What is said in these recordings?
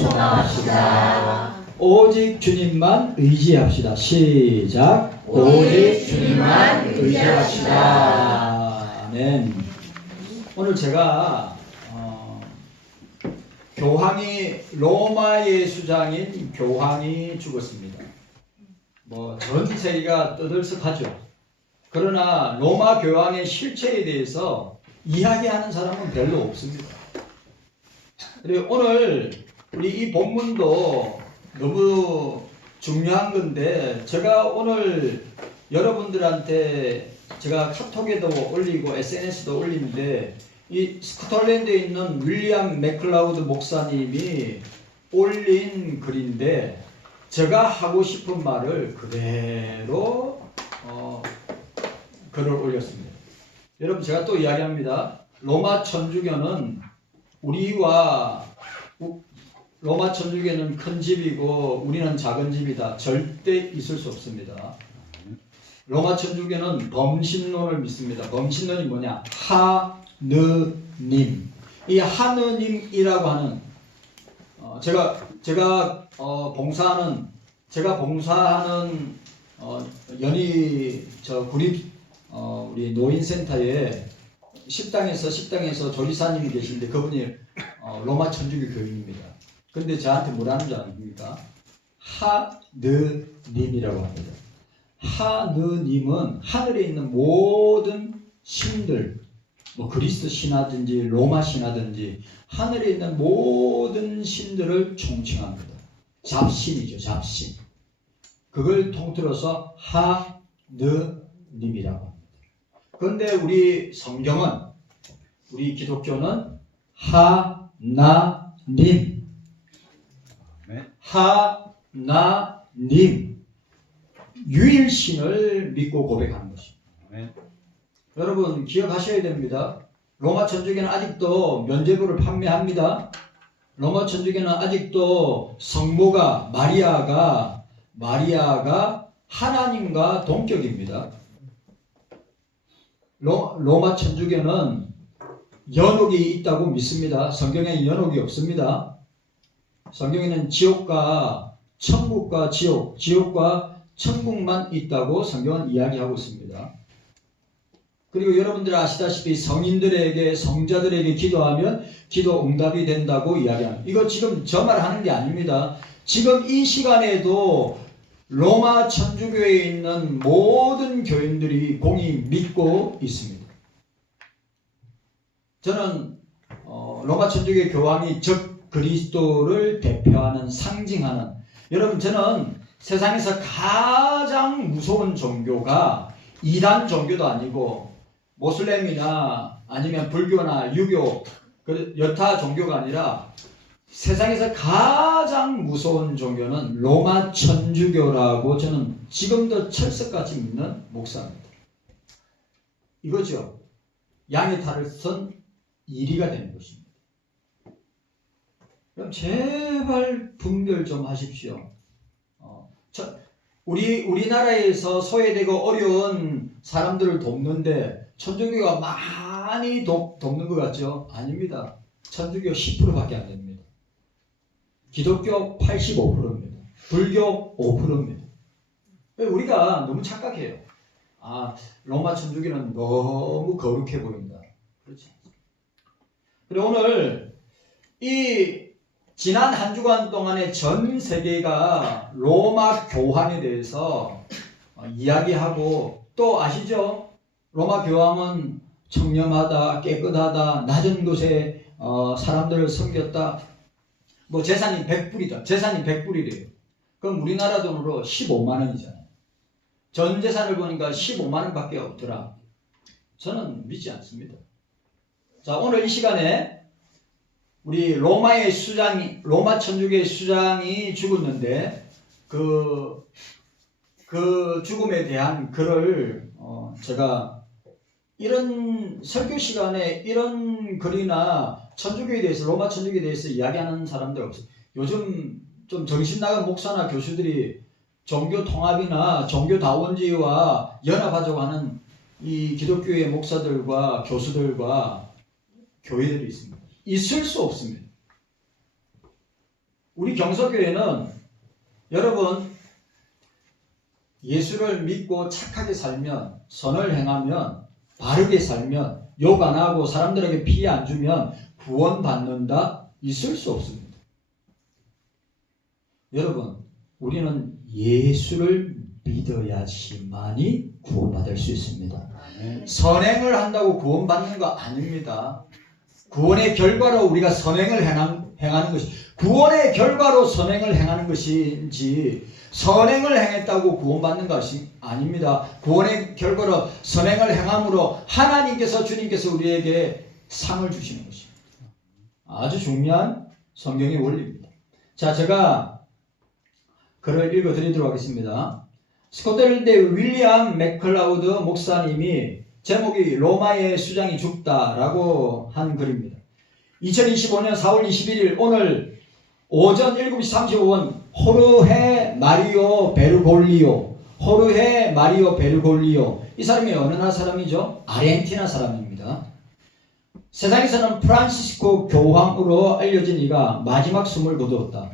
충성합시다. 오직 주님만 의지합시다. 시작. 오직 주님만 의지합시다. 아멘. 오늘 제가 로마의 수장인 교황이 죽었습니다. 전 세계가 떠들썩하죠. 그러나 로마 교황의 실체에 대해서 이야기하는 사람은 별로 없습니다. 그리고 오늘 우리 이 본문도 너무 중요한 건데, 제가 오늘 여러분들한테 제가 카톡에도 올리고 SNS도 올리는데, 이 스코틀랜드에 있는 윌리엄 맥클라우드 목사님이 올린 글인데, 제가 하고 싶은 말을 그대로 글을 올렸습니다. 여러분, 제가 또 이야기합니다. 로마 천주교는 로마 천주교는 큰 집이고 우리는 작은 집이다. 절대 있을 수 없습니다. 로마 천주교는 범신론을 믿습니다. 범신론이 뭐냐? 하느님. 이 하느님이라고 하는 제가 봉사하는 구립 우리 노인센터에 식당에서 조리사님이 계신데, 그분이 로마 천주교 교인입니다. 근데 저한테 뭐라는 줄 아십니까? 하느님이라고 합니다. 하느님은 하늘에 있는 모든 신들, 그리스 신하든지 로마 신하든지 하늘에 있는 모든 신들을 총칭합니다. 잡신이죠, 잡신. 그걸 통틀어서 하느님이라고 합니다. 그런데 우리 성경은, 우리 기독교는 하나님, 하나님 유일신을 믿고 고백하는 것입니다. 여러분 기억하셔야 됩니다. 로마 천주교는 아직도 면죄부를 판매합니다. 로마 천주교는 아직도 성모가 마리아가 하나님과 동격입니다. 로마 천주교는 연옥이 있다고 믿습니다. 성경에는 연옥이 없습니다. 성경에는 지옥과 천국만 있다고 성경은 이야기하고 있습니다. 그리고 여러분들 아시다시피 성자들에게 기도하면 기도 응답이 된다고 이야기합니다. 이거 지금 저 말하는 게 아닙니다. 지금 이 시간에도 로마 천주교에 있는 모든 교인들이 공히 믿고 있습니다. 저는 로마 천주교 교황이 적 그리스도를 대표하는, 상징하는, 여러분 저는 세상에서 가장 무서운 종교가 이단 종교도 아니고 모슬렘이나 아니면 불교나 유교, 여타 종교가 아니라 세상에서 가장 무서운 종교는 로마 천주교라고 저는 지금도 철석같이 믿는 목사입니다. 이거죠. 양의 탈을 선 이리가 되는 것입니다. 그럼 제발 분별 좀 하십시오. 우리나라에서 소외되고 어려운 사람들을 돕는데 천주교가 많이 돕는 것 같죠? 아닙니다. 천주교 10%밖에 안 됩니다. 기독교 85%입니다. 불교 5%입니다. 우리가 너무 착각해요. 로마 천주교는 너무 거룩해 보인다. 그렇지 않습니다. 그리고 오늘 지난 한 주간 동안에 전 세계가 로마 교황에 대해서 이야기하고, 또 아시죠? 로마 교황은 청렴하다, 깨끗하다, 낮은 곳에 사람들을 섬겼다. 재산이 100불이다. 재산이 100불이래요. 그럼 우리나라 돈으로 15만 원이잖아요. 전 재산을 보니까 15만 원밖에 없더라. 저는 믿지 않습니다. 자, 오늘 이 시간에 우리 로마 천주교의 수장이 죽었는데 그 죽음에 대한 글을 제가 이런 설교 시간에 이런 글이나 천주교에 대해서, 로마 천주교에 대해서 이야기하는 사람들 없어요. 요즘 좀 정신 나간 목사나 교수들이 종교 통합이나 종교다원주의와 연합하자고 하는 이 기독교의 목사들과 교수들과 교회들이 있습니다. 있을 수 없습니다. 우리 경서교회는 여러분 예수를 믿고 착하게 살면, 선을 행하면, 바르게 살면, 욕 안 하고 사람들에게 피해 안 주면 구원받는다? 있을 수 없습니다. 여러분, 우리는 예수를 믿어야지만이 구원받을 수 있습니다. 선행을 한다고 구원받는 거 아닙니다. 구원의 결과로 우리가 선행을 행하는 것이, 구원의 결과로 선행을 행하는 것인지 선행을 행했다고 구원받는 것이 아닙니다. 구원의 결과로 선행을 행함으로 하나님께서, 주님께서 우리에게 상을 주시는 것입니다. 아주 중요한 성경의 원리입니다. 자, 제가 글을 읽어드리도록 하겠습니다. 스코틀랜드 윌리엄 맥클라우드 목사님이 제목이 로마의 수장이 죽다라고 한 글입니다. 2025년 4월 21일 오늘 오전 7시 35분 호르헤 마리오 베르골리오, 호르헤 마리오 베르골리오, 이 사람이 어느 나라 사람이죠? 아르헨티나 사람입니다. 세상에서는 프란시스코 교황으로 알려진 이가 마지막 숨을 거두었다.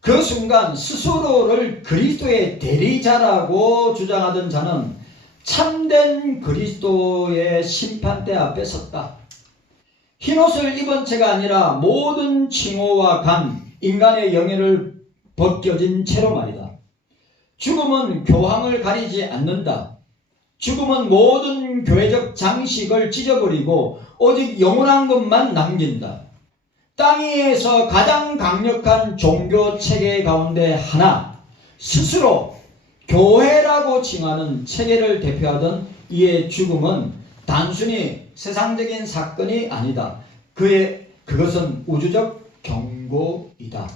그 순간 스스로를 그리스도의 대리자라고 주장하던 자는 참된 그리스도의 심판대 앞에 섰다. 흰옷을 입은 채가 아니라 모든 칭호와 간, 인간의 영예를 벗겨진 채로 말이다. 죽음은 교황을 가리지 않는다. 죽음은 모든 교회적 장식을 찢어버리고 오직 영원한 것만 남긴다. 땅 위에서 가장 강력한 종교 체계 가운데 하나, 스스로 교회라고 칭하는 체계를 대표하던 이의 죽음은 단순히 세상적인 사건이 아니다. 그것은 우주적 경고이다.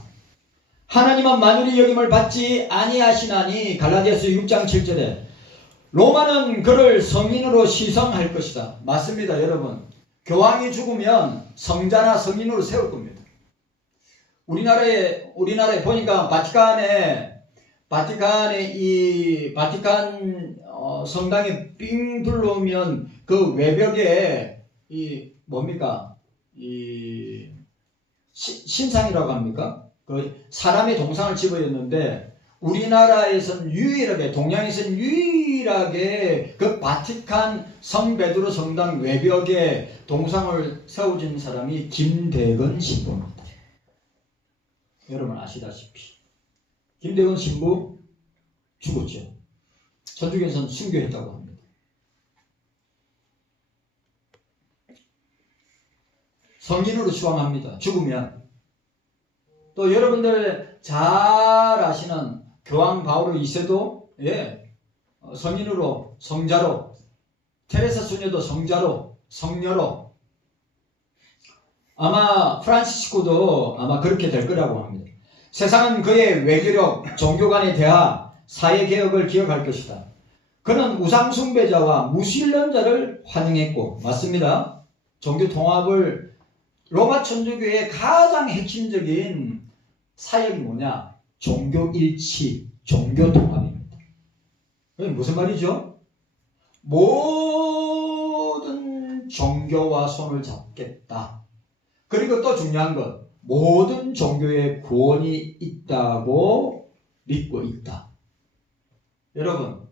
하나님은 만유리 여김을 받지 아니하시나니 갈라디아서 6장 7절에 로마는 그를 성인으로 시성할 것이다. 맞습니다, 여러분. 교황이 죽으면 성자나 성인으로 세울 겁니다. 우리나라에 보니까 바티칸에 이 바티칸 성당에 삥 둘러오면 그 외벽에 이 뭡니까? 이 신상이라고 합니까? 그 사람의 동상을 집어였는데 우리나라에서는 유일하게, 동양에서는 유일하게 그 바티칸 성 베드로 성당 외벽에 동상을 세워진 사람이 김대건 신부입니다. 여러분 아시다시피 김대건 신부 죽었죠. 천주교에서는 순교했다고 합니다. 성인으로 추앙합니다. 죽으면. 또 여러분들 잘 아시는 교황 바오로 2세도 성인으로, 성자로, 테레사 수녀도 성자로, 성녀로, 아마 프란시스코도 아마 그렇게 될 거라고 합니다. 세상은 그의 외교력, 종교 간의 대화, 사회개혁을 기억할 것이다. 그는 우상숭배자와 무신론자를 환영했고, 맞습니다. 종교 통합을, 로마 천주교의 가장 핵심적인 사역이 뭐냐? 종교 일치, 종교 통합입니다. 무슨 말이죠? 모든 종교와 손을 잡겠다. 그리고 또 중요한 것, 모든 종교에 구원이 있다고 믿고 있다. 여러분,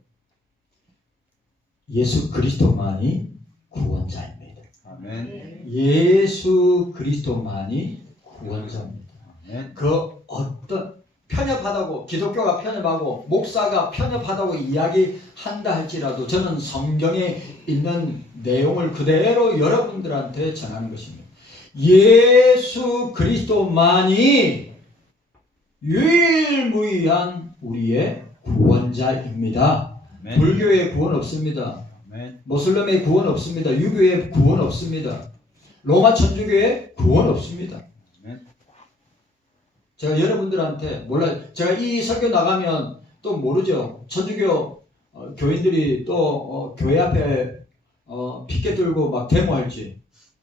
예수 그리스도만이 구원자입니다. 아멘. 예수 그리스도만이 구원자입니다. 아멘. 그 어떤 편협하다고, 기독교가 편협하고 목사가 편협하다고 이야기한다 할지라도 저는 성경에 있는 내용을 그대로 여러분들한테 전하는 것입니다. 예수 그리스도만이 유일무이한 우리의 구원자입니다. 아멘. 불교의 구원 없습니다. 아멘. 모슬렘의 구원 없습니다. 유교의 구원 없습니다. 로마 천주교의 구원 없습니다. 아멘. 제가 여러분들한테 몰라요. 제가 이 설교 나가면 또 모르죠. 천주교 교인들이 또 교회 앞에 피켓 들고 막 데모할지.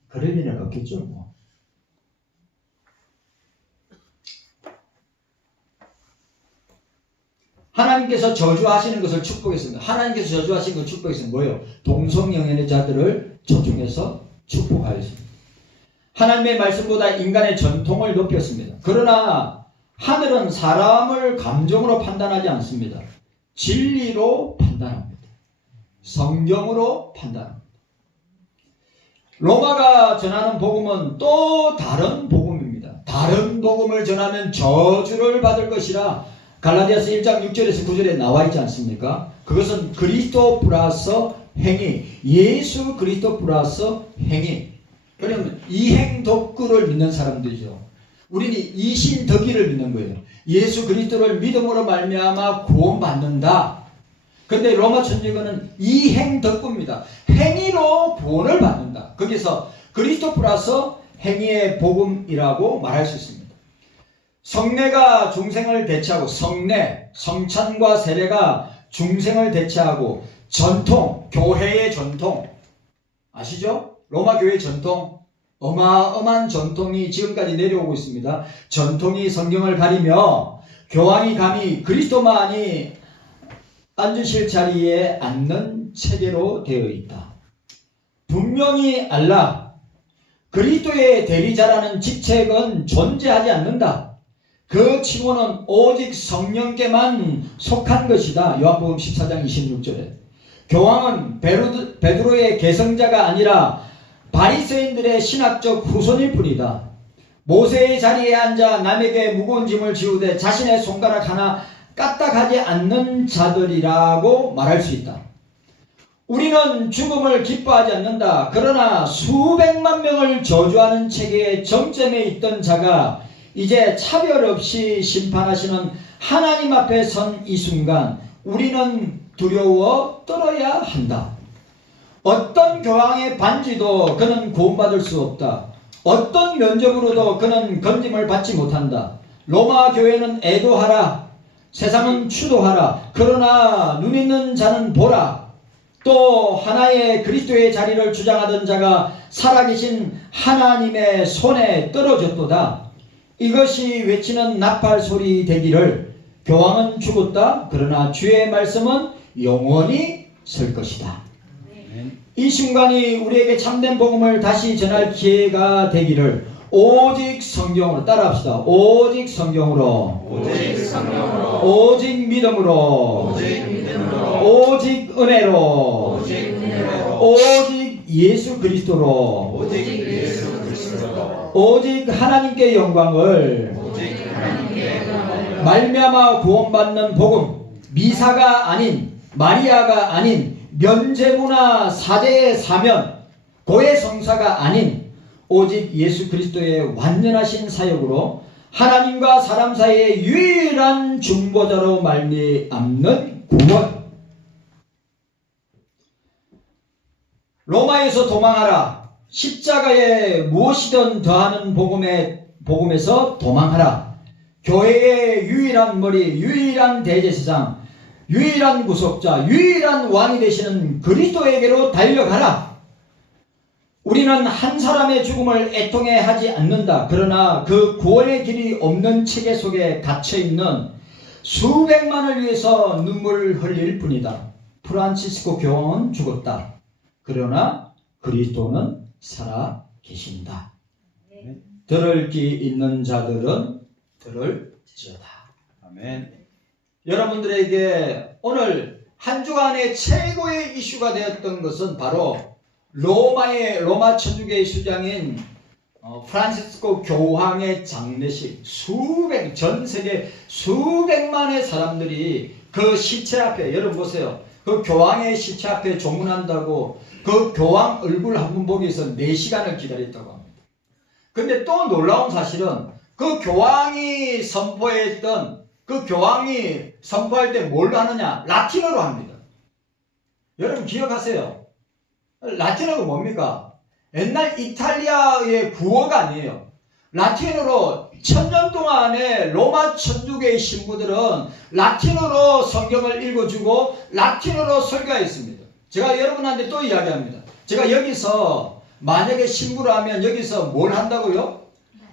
그럴 일은 없겠죠. 뭐. 하나님께서 저주하시는 것을 축복했습니다. 하나님께서 저주하시는 것을 축복했습니다. 뭐예요? 동성연애자들을 초청해서 축복하였습니다. 하나님의 말씀보다 인간의 전통을 높였습니다. 그러나 하늘은 사람을 감정으로 판단하지 않습니다. 진리로 판단합니다. 성경으로 판단합니다. 로마가 전하는 복음은 또 다른 복음입니다. 다른 복음을 전하면 저주를 받을 것이라 갈라디아서 1장 6절에서 9절에 나와 있지 않습니까? 그것은 그리스도 플러스 행위, 예수 그리스도 플러스 행위. 그러면 이행덕구를 믿는 사람들이죠. 우리는 이신덕이를 믿는 거예요. 예수 그리스도를 믿음으로 말미암아 구원받는다. 근데 로마 천주교는 이행덕구입니다. 행위로 구원을 받는다. 거기서 그리스도 플러스 행위의 복음이라고 말할 수 있습니다. 성례가 중생을 대체하고 성찬과 세례가 중생을 대체하고 전통, 교회의 전통 아시죠? 로마 교회의 전통, 어마어마한 전통이 지금까지 내려오고 있습니다. 전통이 성경을 가리며 교황이 감히 그리스도만이 앉으실 자리에 앉는 체계로 되어 있다. 분명히 알라, 그리스도의 대리자라는 직책은 존재하지 않는다. 그 칭호는 오직 성령께만 속한 것이다. 요한복음 14장 26절에 교황은 베드로의 계승자가 아니라 바리새인들의 신학적 후손일 뿐이다. 모세의 자리에 앉아 남에게 무거운 짐을 지우되 자신의 손가락 하나 까딱하지 않는 자들이라고 말할 수 있다. 우리는 죽음을 기뻐하지 않는다. 그러나 수백만 명을 저주하는 체계의 정점에 있던 자가 이제 차별 없이 심판하시는 하나님 앞에 선 이 순간 우리는 두려워 떨어야 한다. 어떤 교황의 반지도 그는 구원받을 수 없다. 어떤 면접으로도 그는 건짐을 받지 못한다. 로마 교회는 애도하라. 세상은 추도하라. 그러나 눈 있는 자는 보라. 또 하나의 그리스도의 자리를 주장하던 자가 살아계신 하나님의 손에 떨어졌도다. 이것이 외치는 나팔 소리 되기를 교황은 죽었다. 그러나 주의 말씀은 영원히 설 것이다. 이 순간이 우리에게 참된 복음을 다시 전할 기회가 되기를 오직 성경으로 따라합시다. 오직 성경으로, 오직 성령으로, 오직 믿음으로, 오직 믿음으로, 오직 은혜로, 오직 은혜로, 오직 예수 그리스도로, 오직 예수 그리스도로, 오직 하나님께 영광을 오직 하나님께 영광을 말미암아 구원받는 복음, 미사가 아닌, 마리아가 아닌, 면제부나 사제의 사면, 고의 성사가 아닌 오직 예수 그리스도의 완전하신 사역으로 하나님과 사람 사이의 유일한 중보자로 말미암는 구원. 로마에서 도망하라. 십자가에 무엇이든 더하는 복음에서 도망하라. 교회의 유일한 머리, 유일한 대제사장, 유일한 구속자, 유일한 왕이 되시는 그리스도에게로 달려가라. 우리는 한 사람의 죽음을 애통해 하지 않는다. 그러나 그 구원의 길이 없는 체계 속에 갇혀있는 수백만을 위해서 눈물을 흘릴 뿐이다. 프란치스코 교황은 죽었다. 그러나 그리스도는 살아 계신다. 들을 귀 있는 자들은 들을지어다. 아멘. 여러분들에게 오늘 한 주간의 최고의 이슈가 되었던 것은 바로 로마 천주교의 수장인 프란시스코 교황의 장례식. 전 세계 수백만의 사람들이 그 시체 앞에, 여러분 보세요. 그 교황의 시체 앞에 조문한다고 그 교황 얼굴 한 번 보기 위해서 4시간을 기다렸다고 합니다. 근데 또 놀라운 사실은 그 교황이 선포할 때 뭘로 하느냐? 라틴어로 합니다. 여러분 기억하세요. 라틴어가 뭡니까? 옛날 이탈리아의 구어가 아니에요. 라틴어로 1000년 동안에 로마 천주교의 신부들은 라틴어로 성경을 읽어주고 라틴어로 설교했습니다. 제가 여러분한테 또 이야기합니다. 제가 여기서 만약에 신부를 하면 여기서 뭘 한다고요?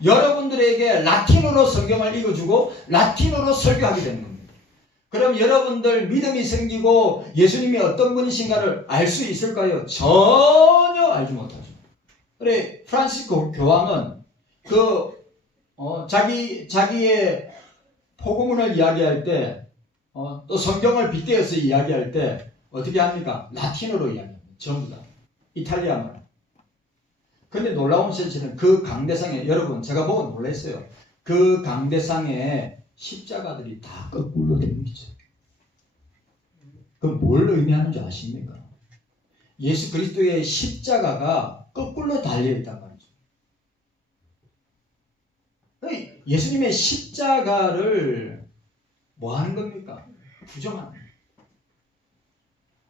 여러분들에게 라틴어로 성경을 읽어주고 라틴어로 설교하게 되는 겁니다. 그럼 여러분들 믿음이 생기고 예수님이 어떤 분이신가를 알 수 있을까요? 전혀 알지 못하죠. 그래 프란시스코 교황은 자기의 복음을 이야기할 때, 또 성경을 빗대어서 이야기할 때 어떻게 합니까? 라틴어로 이야기합니다. 전부 다. 이탈리아말. 근데 놀라운 사실은 그 강대상에, 여러분 제가 보고 놀랐어요. 그 강대상에 십자가들이 다 거꾸로 된 거죠. 그럼 뭘 의미하는 줄 아십니까? 예수 그리스도의 십자가가 거꾸로 달려있단 말이죠. 예수님의 십자가를 뭐 하는 겁니까? 부정하는 겁니다.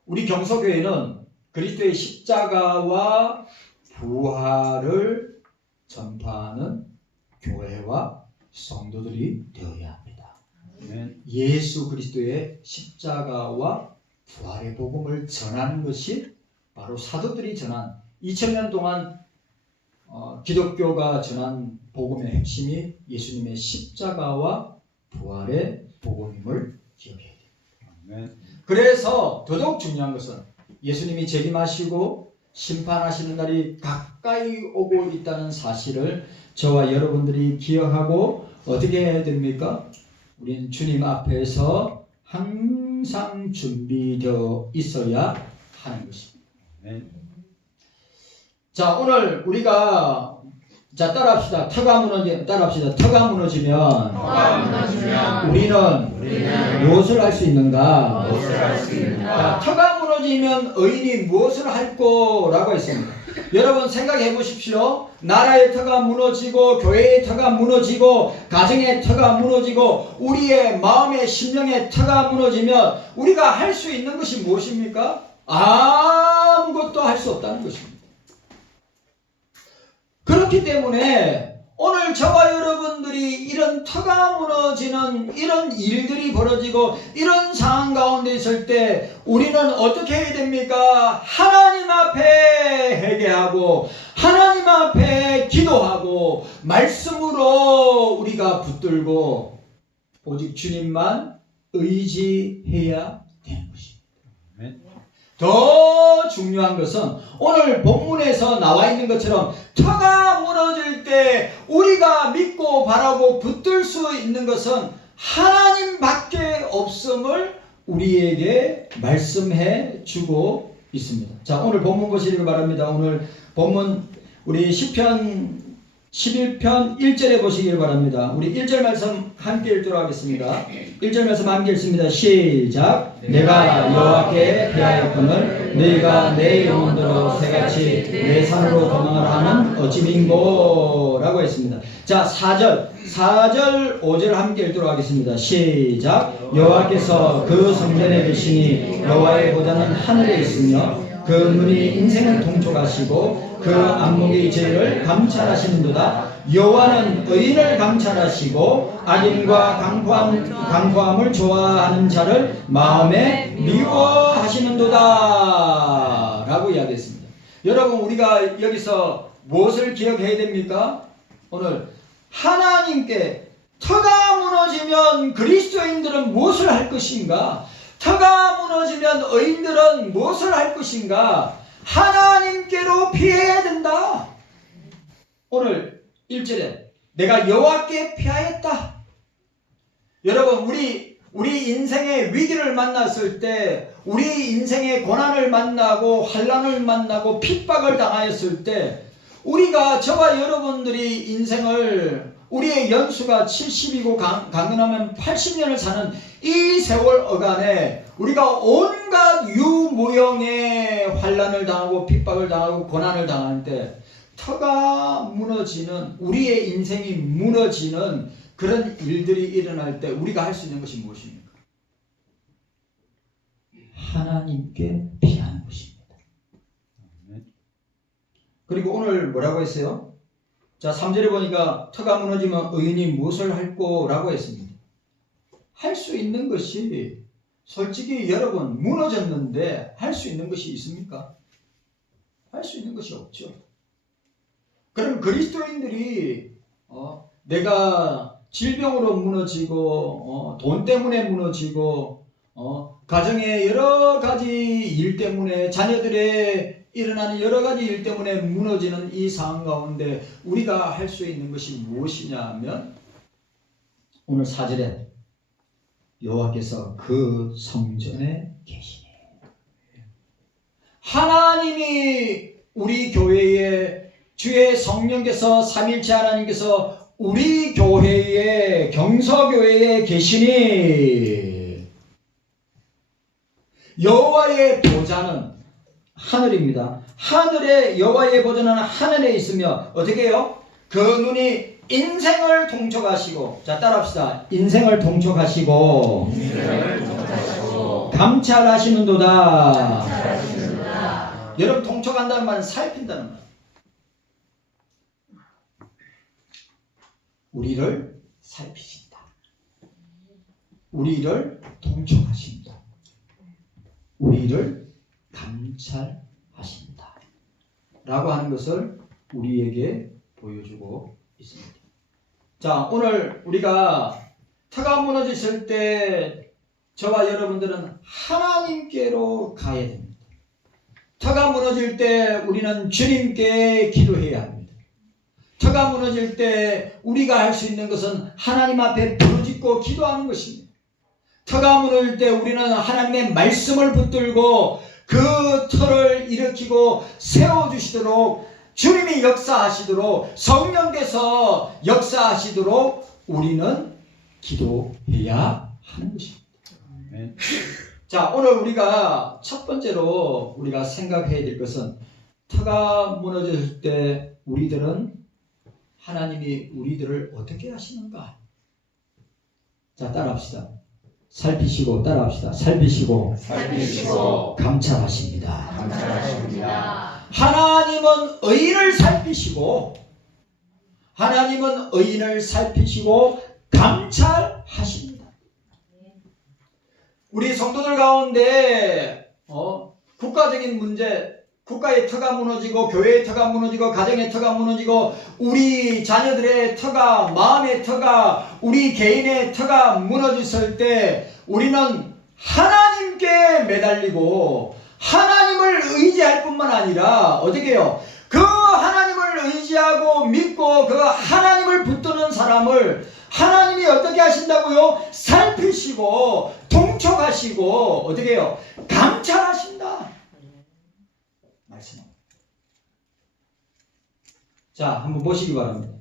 우리 경서교회는 그리스도의 십자가와 부활을 전파하는 교회와 성도들이 되어야 합니다. 예수 그리스도의 십자가와 부활의 복음을 전하는 것이 바로 사도들이 전한 2000년 동안 기독교가 전한 복음의 핵심이 예수님의 십자가와 부활의 복음임을 기억해야 됩니다. 그래서 더더욱 중요한 것은 예수님이 재림하시고 심판하시는 날이 가까이 오고 있다는 사실을 저와 여러분들이 기억하고 어떻게 해야 됩니까? 우리는 주님 앞에서 항상 준비되어 있어야 하는 것입니다. 자, 오늘 우리가 따라합시다. 터가 무너지면 우리는 무엇을 할 수 있는가? 자, 터가 무너지면 의인이 무엇을 할 거라고 했습니다. 여러분 생각해 보십시오. 나라의 터가 무너지고 교회의 터가 무너지고 가정의 터가 무너지고 우리의 마음의 심령의 터가 무너지면 우리가 할 수 있는 것이 무엇입니까? 아무것도 할 수 없다는 것입니다. 그렇기 때문에 오늘 저와 여러분들이 이런 터가 무너지는 이런 일들이 벌어지고 이런 상황 가운데 있을 때 우리는 어떻게 해야 됩니까? 하나님 앞에 회개하고 하나님 앞에 기도하고 말씀으로 우리가 붙들고 오직 주님만 의지해야 되는 것입니다. 더 중요한 것은 오늘 본문에서 나와 있는 것처럼 터가 무너질 때 우리가 믿고 바라고 붙들 수 있는 것은 하나님밖에 없음을 우리에게 말씀해 주고 있습니다. 자, 오늘 본문 보시기를 바랍니다. 오늘 본문 우리 시편 11편 1절에 보시길 바랍니다. 우리 1절 말씀 함께 읽도록 하겠습니다. 1절 말씀 함께 읽습니다. 시작. 내가 여호와께 피하였거늘 너희가 내 영혼대로 새같이 내 산으로 도망을 하는 어찌 빈고 라고 했습니다. 자, 4절 5절 함께 읽도록 하겠습니다. 시작. 여호와께서 그 성전에 계시니 여호와의 보좌는 하늘에 있으며 그 눈이 인생을 통촉하시고 그 안목의 죄를 감찰하시는도다. 여호와는 의인을 감찰하시고 악인과 강포함을 좋아하는 자를 마음에 미워하시는도다 라고 이야기했습니다. 여러분 우리가 여기서 무엇을 기억해야 됩니까? 오늘 하나님께 터가 무너지면 그리스도인들은 무엇을 할 것인가? 터가 무너지면 의인들은 무엇을 할 것인가? 하나님께로 피해야 된다. 오늘 1절에 내가 여호와께 피하였다. 여러분 우리 인생의 위기를 만났을 때 우리 인생의 고난을 만나고 환난을 만나고 핍박을 당하였을 때 우리가 저와 여러분들이 인생을 우리의 연수가 70이고 강건하면 80년을 사는 이 세월 어간에 우리가 온갖 유무형의 환난을 당하고 핍박을 당하고 고난을 당할 때 터가 무너지는 우리의 인생이 무너지는 그런 일들이 일어날 때 우리가 할 수 있는 것이 무엇입니까? 하나님께 피하는 것입니다. 그리고 오늘 뭐라고 했어요? 자, 3절에 보니까 터가 무너지면 의인이 무엇을 할 거라고 했습니다. 할 수 있는 것이 솔직히 여러분 무너졌는데 할 수 있는 것이 있습니까? 할 수 있는 것이 없죠. 그럼 그리스도인들이 내가 질병으로 무너지고 돈 때문에 무너지고 가정의 여러 가지 일 때문에 자녀들의 일어나는 여러 가지 일 때문에 무너지는 이 상황 가운데 우리가 할 수 있는 것이 무엇이냐 하면 오늘 4절에 여호와께서 그 성전에 계시니. 하나님이 우리 교회에 주의 성령께서 삼일체 하나님께서 우리 교회에 경서교회에 계시니 여호와의 보좌는 하늘입니다. 하늘에 여호와의 보좌는 하늘에 있으며 어떻게 해요? 그 눈이 인생을 통촉하시고 자 따라합시다. 인생을 통촉하시고 감찰하시는도다. 여러분 통촉한다는 말은 살핀다는 말. 우리를 살피신다. 우리를 통촉하신다. 우리를 감찰하신다. 라고 하는 것을 우리에게 보여주고 있습니다. 자, 오늘 우리가 터가 무너졌을 때 저와 여러분들은 하나님께로 가야 됩니다. 터가 무너질 때 우리는 주님께 기도해야 합니다. 터가 무너질 때 우리가 할 수 있는 것은 하나님 앞에 부르짖고 기도하는 것입니다. 터가 무너질 때 우리는 하나님의 말씀을 붙들고 그 터를 일으키고 세워주시도록 주님이 역사하시도록 성령께서 역사하시도록 우리는 기도해야 하는 것입니다. 자, 오늘 우리가 첫 번째로 우리가 생각해야 될 것은 터가 무너졌을 때 우리들은 하나님이 우리들을 어떻게 하시는가? 자, 따라합시다. 살피시고 따라합시다. 살피시고 감찰하십니다. 하나님은 의인을 살피시고 감찰하십니다. 우리 성도들 가운데 국가적인 문제, 국가의 터가 무너지고 교회의 터가 무너지고 가정의 터가 무너지고 우리 자녀들의 터가, 마음의 터가, 우리 개인의 터가 무너졌을 때 우리는 하나님께 매달리고 하나님을 의지할 뿐만 아니라 어떻게 해요? 그 하나님을 의지하고 믿고 그 하나님을 붙드는 사람을 하나님이 어떻게 하신다고요? 살피시고 통촉하시고 어떻게 해요? 감찰하신다. 말씀합니다. 자, 한번 보시기 바랍니다.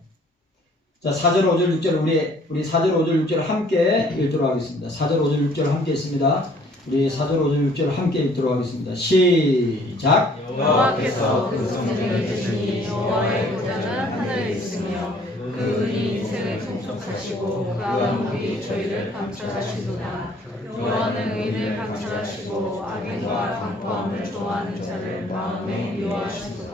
자, 4절, 5절, 6절 우리 4절, 5절, 6절 함께 읽도록 하겠습니다. 4절, 5절, 6절 함께 있습니다. 우리 4절, 5절, 6절 함께 읽도록 하겠습니다. 시작. 여호와께서 그 성전에 계시니 여호와의 보좌는 하늘에 있으며 그 눈이 인생을 통촉하시고 그 안목이 저희를 감찰하시도다. 여호와는 의인을 감찰하시고 악인과 강포함을 좋아하는 자를 마음에 미워하시도다.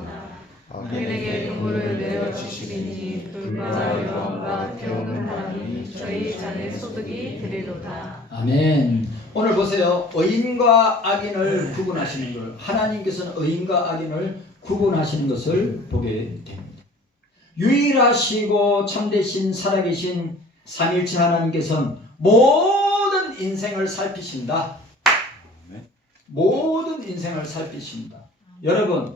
그에게 눈물을 내어주시리니 불과 영광과 태우는 바람이 저희 잔의 소득이 되리로다. 아멘. 오늘 보세요. 의인과 악인을 구분하시는 걸 하나님께서는 의인과 악인을 구분하시는 것을 보게 됩니다. 유일하시고 참되신 살아계신 삼일체 하나님께서는 모든 인생을 살피신다. 모든 인생을 살피신다. 여러분,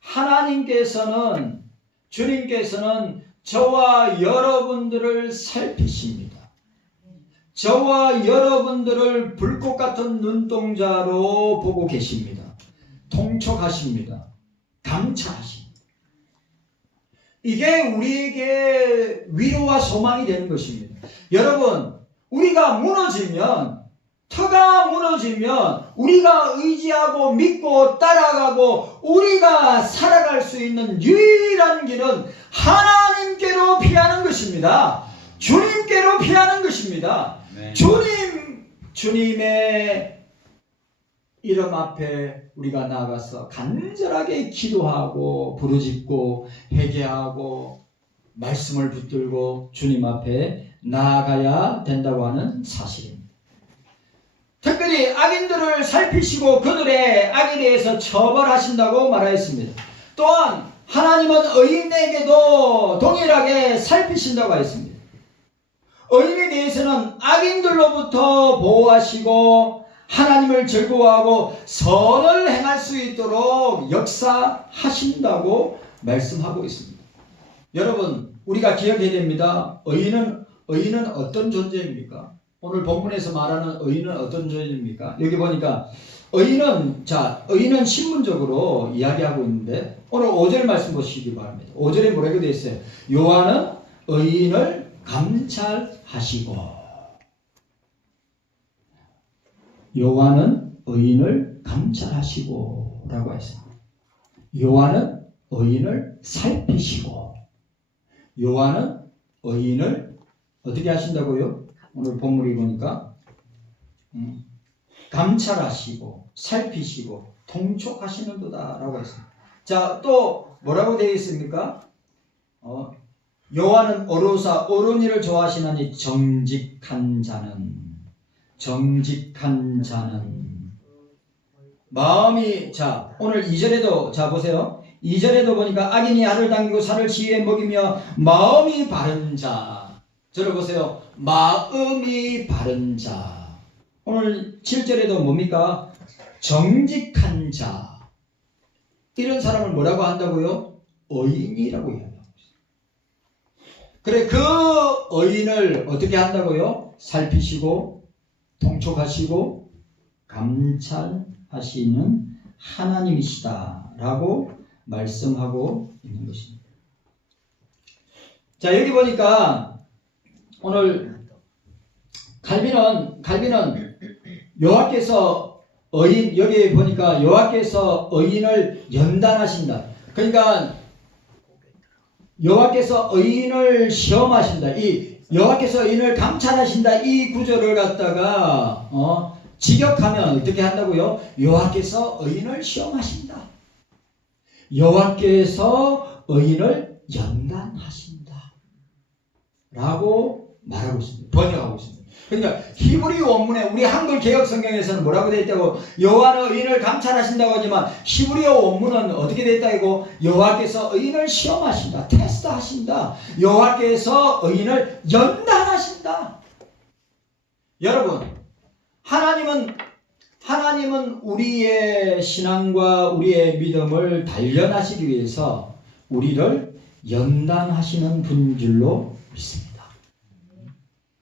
하나님께서는 주님께서는 저와 여러분들을 살피십니다. 저와 여러분들을 불꽃 같은 눈동자로 보고 계십니다. 통촉하십니다. 감찰하십니다. 이게 우리에게 위로와 소망이 되는 것입니다. 여러분, 우리가 무너지면 터가 무너지면 우리가 의지하고 믿고 따라가고 우리가 살아갈 수 있는 유일한 길은 하나님께로 피하는 것입니다. 주님께로 피하는 것입니다. 네. 주님의 이름 앞에 우리가 나가서 간절하게 기도하고 부르짖고 회개하고 말씀을 붙들고 주님 앞에 나아가야 된다고 하는 사실입니다. 특별히 악인들을 살피시고 그들의 악에 대해서 처벌하신다고 말하였습니다. 또한 하나님은 의인에게도 동일하게 살피신다고 하였습니다. 의인에 대해서는 악인들로부터 보호하시고 하나님을 즐거워하고 선을 행할 수 있도록 역사하신다고 말씀하고 있습니다. 여러분, 우리가 기억해야 됩니다. 의인은 어떤 존재입니까? 오늘 본문에서 말하는 의인은 어떤 존재입니까? 여기 보니까 의인은 신문적으로 이야기하고 있는데 오늘 5절 말씀 보시기 바랍니다. 5절에 뭐라고 되어 있어요? 요한은 의인을 감찰하시고, 요한은 의인을 감찰하시고 라고 했습니다. 요한은 의인을 살피시고, 요한은 의인을 어떻게 하신다고요? 오늘 본문이 보니까 감찰하시고 살피시고 통촉하시는도다 라고 했습니다. 자, 또 뭐라고 되어 있습니까? 요한은 어른 일을 좋아하시나니 정직한 자는 마음이, 자 오늘 2절에도 자 보세요. 2절에도 보니까 악인이 알을 당기고 살을 지혜에 먹이며 마음이 바른 자, 저를 보세요. 마음이 바른 자. 오늘 7절에도 뭡니까? 정직한 자. 이런 사람을 뭐라고 한다고요? 의인이라고 이야기합니다. 그래, 그 의인을 어떻게 한다고요? 살피시고 통촉하시고 감찰하시는 하나님이시다라고 말씀하고 있는 것입니다. 자, 여기 보니까 오늘 칼빈은 여호와께서 의인, 여기 보니까 여호와께서 의인을 연단하신다. 그러니까 여호와께서 의인을 시험하신다. 이 여호와께서 의인을 감찰하신다. 이 구절을 갖다가 직역하면 어떻게 한다고요? 여호와께서 의인을 시험하신다. 여호와께서 의인을 연단하신다 라고 말하고 있습니다. 번역하고 있습니다. 그러니까 히브리 원문에 우리 한글 개혁 성경에서는 뭐라고 되어 있다고? 여호와는 의인을 감찰하신다고 하지만 히브리어 원문은 어떻게 되어 있다고? 여호와께서 의인을 시험하신다. 테스트하신다. 여호와께서 의인을 연단하신다. 여러분, 하나님은 우리의 신앙과 우리의 믿음을 단련하시기 위해서 우리를 연단하시는 분인 줄로 믿습니다.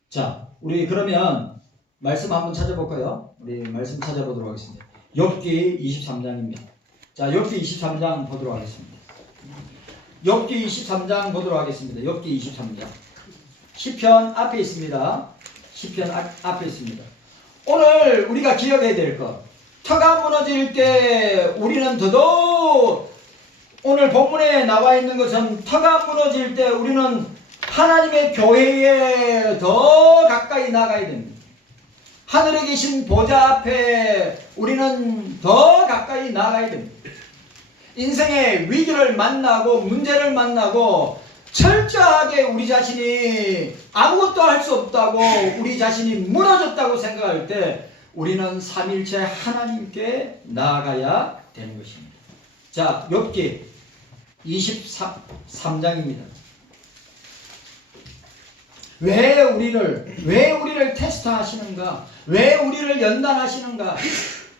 자, 우리 그러면 말씀 한번 찾아볼까요? 우리 말씀 찾아보도록 하겠습니다. 욥기 23장입니다. 자, 욥기 23장 보도록 하겠습니다. 욥기 23장 보도록 하겠습니다. 욥기 23장. 시편 앞에 있습니다. 시편 앞에 있습니다. 오늘 우리가 기억해야 될 것, 터가 무너질 때 우리는 더더욱 오늘 본문에 나와 있는 것처럼 터가 무너질 때 우리는 하나님의 교회에 더 가까이 나가야 됩니다. 하늘에 계신 보좌 앞에 우리는 더 가까이 나가야 됩니다. 인생의 위기를 만나고 문제를 만나고 철저하게 우리 자신이 아무것도 할 수 없다고, 우리 자신이 무너졌다고 생각할 때 우리는 삼일체 하나님께 나아가야 되는 것입니다. 자, 욥기 23장입니다. 왜 우리를 테스트하시는가? 왜 우리를 연단하시는가?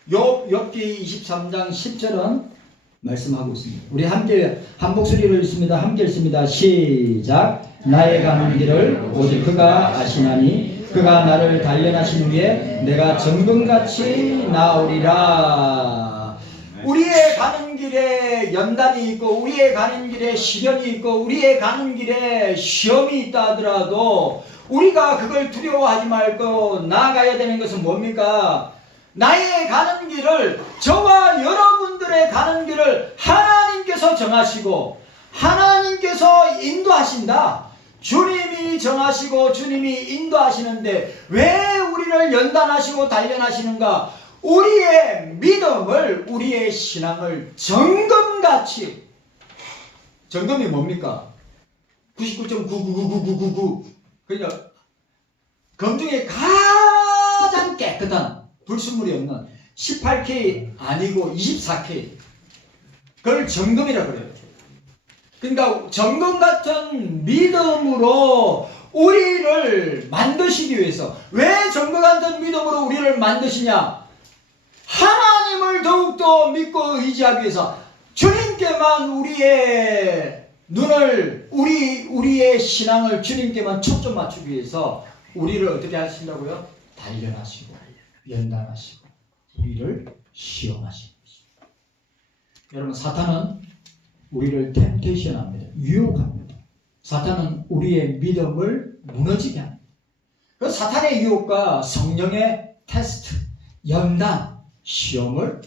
욥기 23장 10절은 말씀하고 있습니다. 우리 함께 한 목소리로 읽습니다. 함께 읽습니다. 시작. 나의 가는 길을 오직 그가 아시나니 그가 나를 단련하신 후에 내가 정금같이 나오리라. 우리의 가는 길에 연단이 있고 우리의 가는 길에 시련이 있고 우리의 가는 길에 시험이 있다 하더라도 우리가 그걸 두려워하지 말고 나아가야 되는 것은 뭡니까? 나의 가는 길을, 저와 여러분들의 가는 길을 하나님께서 정하시고 하나님께서 인도하신다. 주님이 정하시고 주님이 인도하시는데 왜 우리를 연단하시고 단련하시는가? 우리의 믿음을, 우리의 신앙을 점검같이, 점검이 뭡니까? 99.9999999 그러니까 검 중에 가장 깨끗한 불순물이 없는 18K 아니고 24K, 그걸 점검이라고 그래요. 그러니까 점검 같은 믿음으로 우리를 만드시기 위해서, 왜 점검 같은 믿음으로 우리를 만드시냐? 하나님을 더욱더 믿고 의지하기 위해서, 주님께만 우리의 눈을, 우리의 신앙을 주님께만 초점 맞추기 위해서 우리를 어떻게 하신다고요? 단련하시고 연단하시고 우리를 시험하시는 것입니다. 여러분, 사탄은 우리를 템테이션합니다. 유혹합니다. 사탄은 우리의 믿음을 무너지게 합니다. 그 사탄의 유혹과 성령의 테스트, 연단, 시험을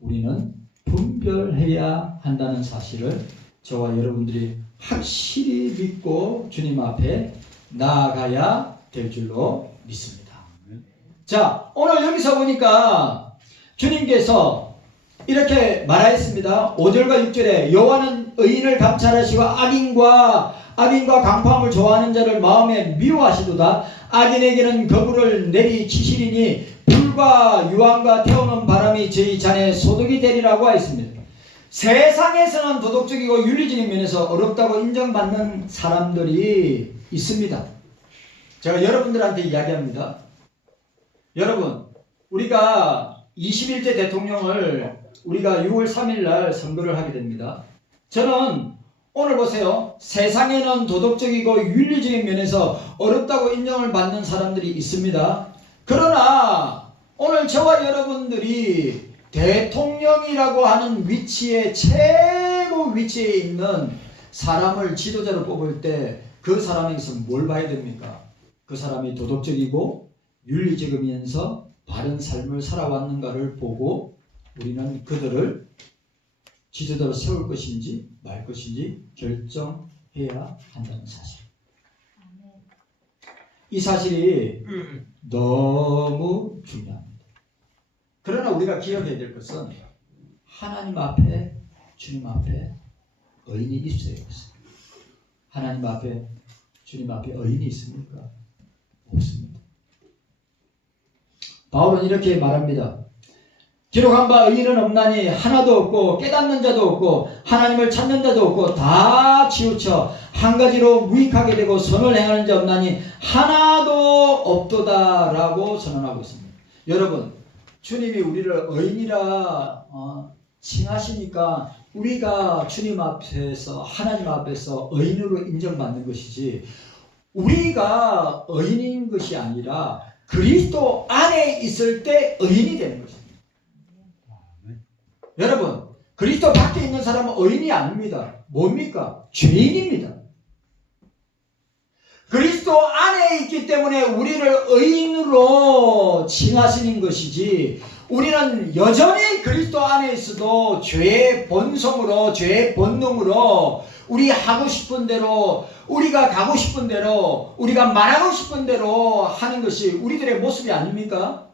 우리는 분별해야 한다는 사실을 저와 여러분들이 확실히 믿고 주님 앞에 나아가야 될 줄로 믿습니다. 자, 오늘 여기서 보니까 주님께서 이렇게 말하였습니다. 5절과 6절에 여호와는 의인을 감찰하시고 악인과 강포함을 좋아하는 자를 마음에 미워하시도다. 악인에게는 거부를 내리치시리니 불과 유황과 태우는 바람이 저희 잔에 소독이 되리라고 하였습니다. 세상에서는 도덕적이고 윤리적인 면에서 어렵다고 인정받는 사람들이 있습니다. 제가 여러분들한테 이야기합니다. 여러분, 우리가 21대 대통령을 우리가 6월 3일 날 선거를 하게 됩니다. 저는 오늘 보세요. 세상에는 도덕적이고 윤리적인 면에서 어렵다고 인정을 받는 사람들이 있습니다. 그러나 오늘 저와 여러분들이 대통령이라고 하는 위치에 최고 위치에 있는 사람을 지도자로 뽑을 때 그 사람에게서 뭘 봐야 됩니까? 그 사람이 도덕적이고 윤리적이면서 바른 삶을 살아왔는가를 보고 우리는 그들을 지도자로 세울 것인지 말 것인지 결정해야 한다는 사실. 이 사실이 너무 중요합니다. 그러나 우리가 기억해야 될 것은 하나님 앞에, 주님 앞에 의인이 있어야 했어요. 하나님 앞에, 주님 앞에 의인이 있습니까? 없습니다. 바울은 이렇게 말합니다. 기록한 바 의인은 없나니 하나도 없고 깨닫는 자도 없고 하나님을 찾는 자도 없고 다 치우쳐 한 가지로 무익하게 되고 선을 행하는 자 없나니 하나도 없도다라고 선언하고 있습니다. 여러분, 주님이 우리를 의인이라 칭하시니까 우리가 주님 앞에서, 하나님 앞에서 의인으로 인정받는 것이지, 우리가 의인인 것이 아니라 그리스도 안에 있을 때 의인이 되는 것입니다. 여러분, 그리스도 밖에 있는 사람은 의인이 아닙니다. 뭡니까? 죄인입니다. 그리스도 안에 있기 때문에 우리를 의인으로 칭하시는 것이지, 우리는 여전히 그리스도 안에 있어도 죄의 본성으로, 죄의 본능으로 우리 하고 싶은 대로, 우리가 가고 싶은 대로, 우리가 말하고 싶은 대로 하는 것이 우리들의 모습이 아닙니까?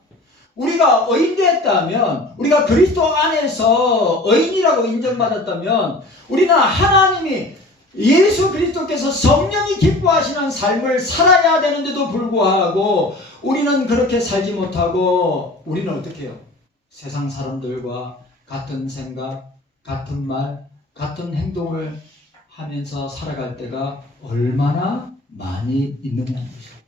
우리가 의인되었다면, 우리가 그리스도 안에서 의인이라고 인정받았다면, 우리는 하나님이, 예수 그리스도께서 성령이 기뻐하시는 삶을 살아야 되는데도 불구하고 우리는 그렇게 살지 못하고 우리는 어떻게 해요? 세상 사람들과 같은 생각, 같은 말, 같은 행동을 하면서 살아갈 때가 얼마나 많이 있느냐는 것입니다.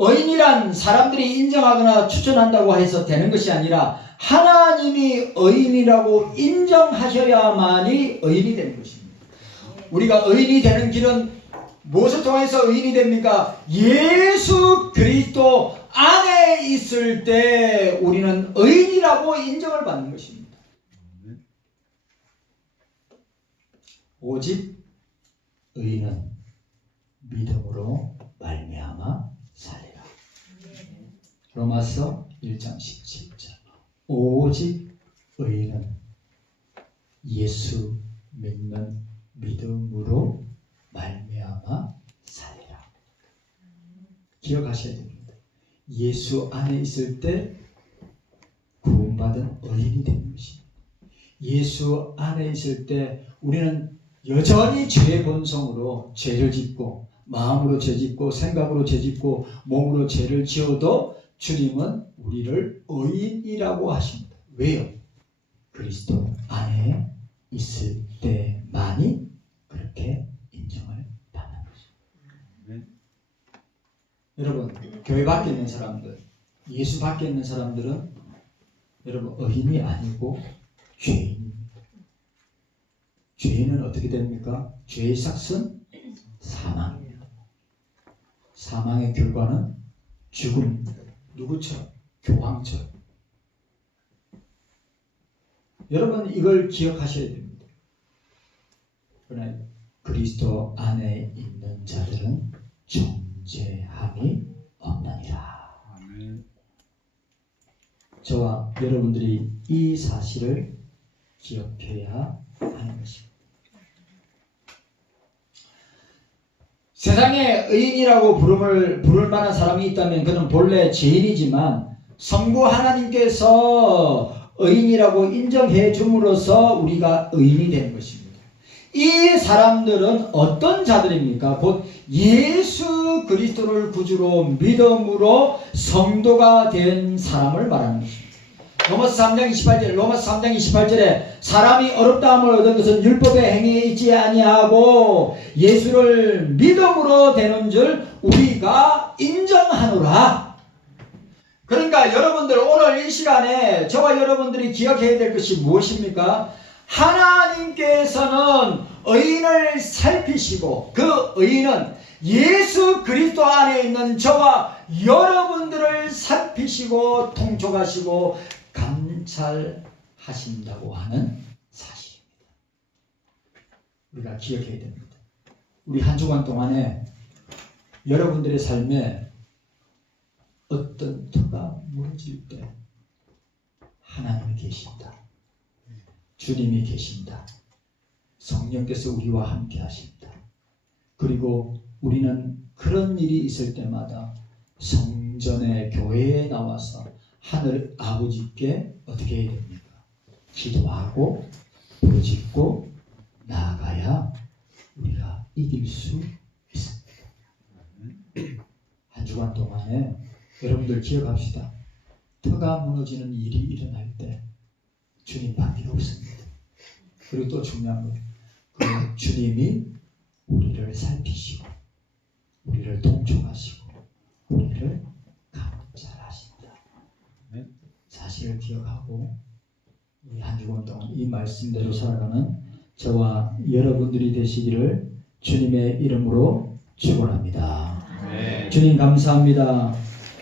의인이란 사람들이 인정하거나 추천한다고 해서 되는 것이 아니라 하나님이 의인이라고 인정하셔야만이 의인이 되는 것입니다. 우리가 의인이 되는 길은 무엇을 통해서 의인이 됩니까? 예수 그리스도 안에 있을 때 우리는 의인이라고 인정을 받는 것입니다. 오직 의인은 믿음으로 말미암아 살리라. 로마서 1장 17절. 오직 의인은 예수 믿는 믿음으로 말미암아 살리라. 기억하셔야 됩니다. 예수 안에 있을 때 구원받은 의인이 되는 것입니다. 예수 안에 있을 때 우리는 여전히 죄의 본성으로 죄를 짓고, 마음으로 죄 짓고, 생각으로 죄 짓고, 몸으로 죄를 지어도 주님은 우리를 의인이라고 하십니다. 왜요? 그리스도 안에 있을 때만이 그렇게 인정을 받는 것입니다. 여러분, 교회 밖에 있는 사람들, 예수 밖에 있는 사람들은 여러분 의인이 아니고 죄인입니다. 죄인은 어떻게 됩니까? 죄의 삭은 사망입니다. 사망의 결과는 죽음. 누구처럼? 교황처럼. 여러분 이걸 기억하셔야 됩니다. 그러나 그리스도 안에 있는 자들은 정죄함이 없느니라. 저와 여러분들이 이 사실을 기억해야 하는 것입니다. 세상에 의인이라고 부를 만한 사람이 있다면 그는 본래 죄인이지만 성부 하나님께서 의인이라고 인정해 줌으로써 우리가 의인이 되는 것입니다. 이 사람들은 어떤 자들입니까? 곧 예수 그리스도를 구주로 믿음으로 성도가 된 사람을 말하는 것입니다. 로마서 3장 28절에 사람이 어렵다함을 얻은 것은 율법의 행위에 있지 아니하고 예수를 믿음으로 되는 줄 우리가 인정하노라. 그러니까 여러분들 오늘 이 시간에 저와 여러분들이 기억해야 될 것이 무엇입니까? 하나님께서는 의인을 살피시고 그 의인은 예수 그리스도 안에 있는 저와 여러분들을 살피시고 통촉하시고 감찰하신다고 하는 사실입니다. 우리가 기억해야 됩니다. 우리 한 주간 동안에 여러분들의 삶에 어떤 터가 무너질 때 하나님이 계신다. 주님이 계신다. 성령께서 우리와 함께 하신다. 그리고 우리는 그런 일이 있을 때마다 성전에 교회에 나와서 하늘 아버지께 어떻게 해야 됩니까? 기도하고 부르짖고 나아가야 우리가 이길 수 있습니다. 한 주간 동안에 여러분들 기억합시다. 터가 무너지는 일이 일어날 때 주님밖에 없습니다. 그리고 또 중요한 건 그 주님이 우리를 살피시고 우리를 통촉하시고 우리를 감찰하신다. 사실을 기억하고 이 한 주간 동안 이 말씀대로 살아가는 저와 여러분들이 되시기를 주님의 이름으로 축원합니다. 주님 감사합니다.